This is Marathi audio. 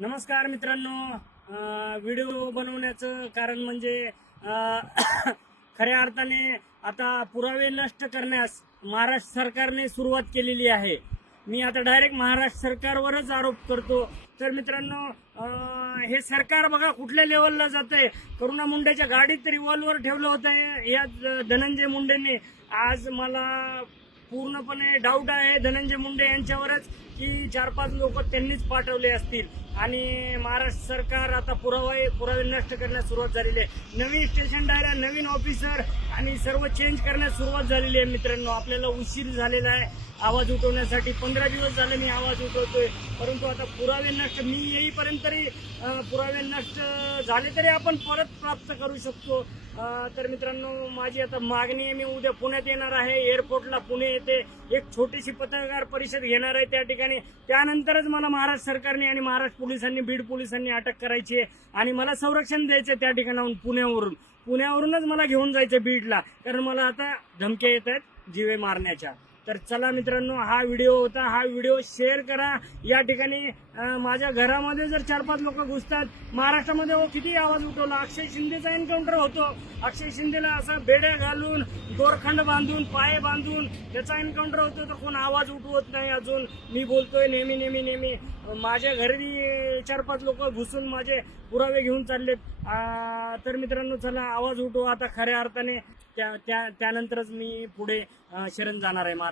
नमस्कार मित्रांनो. व्हिडिओ बनवण्याचं कारण म्हणजे खऱ्या अर्थाने आता पुरावे नष्ट करण्यास महाराष्ट्र सरकारने सुरुवात केलेली आहे. मी आता डायरेक्ट महाराष्ट्र सरकारवरच आरोप करतो. तर मित्रांनो हे सरकार बघा कुठल्या लेवलला जात आहे करुणा मुंडेच्या गाडीत रिव्हॉल्वर ठेवलं होतं या धनंजय मुंडेने. आज मला पूर्णपणे डाऊट आहे धनंजय मुंडे यांच्यावरच की चार पाच लोक त्यांनीच पाठवले असतील. आणि महाराष्ट्र सरकार आता पुरावे पुरावे नष्ट करण्यास सुरुवात झालेली आहे. नवीन स्टेशन डायरेक्ट नवीन ऑफिसर आणि सर्व चेंज करण्यास सुरुवात झालेली आहे मित्रांनो. आपल्याला उशीर झालेला आहे. आवाज उठवण्यासाठी पंधरा दिवस झाले मी आवाज उठवतोय. परंतु आता पुरावे नष्ट मी येईपर्यंत तरी पुरावे नष्ट झाले तरी आपण परत प्राप्त करू शकतो. तर मित्रांनो माझी आता मागणी आहे मी उद्या पुण्यात येणार आहे. एअरपोर्टला पुणे येते. एक छोटीशी पत्रकार परिषद घेणार आहे त्या ठिकाणी. त्यानंतरच मला महाराष्ट्र सरकारने आणि महाराष्ट्र पोलिसांनी बीड पोलिसांनी अटक करायची आहे. आणि मला संरक्षण द्यायचं आहे त्या ठिकाणाहून पुण्यावरून. पुण्यावरूनच मला घेऊन जायचं बीडला. कारण मला आता धमक्या येत आहेत जीवे मारण्याच्या. तर चला मित्रांनो हा व्हिडिओ होता. हा व्हिडिओ शेअर करा. या ठिकाणी माझ्या घरामध्ये जर चार पाच लोक घुसतात महाराष्ट्रामध्ये हो किती आवाज उठवला अक्षय शिंदेचा एन्काउंटर होतो. अक्षय शिंदेला असा बेड्या घालून दोरखंड बांधून पाय बांधून त्याचा एन्काउंटर होतो तर कोण आवाज उठवत नाही अजून. मी बोलतोय नेहमी नेहमी नेहमी. माझ्या घरी चार पाच लोक घुसून माझे पुरावे घेऊन चाललेत. तर मित्रांनो चला आवाज उठवा आता खऱ्या अर्थाने. त्या त्या त्यानंतरच मी पुढे शरण जाणार आहे महाराष्ट्र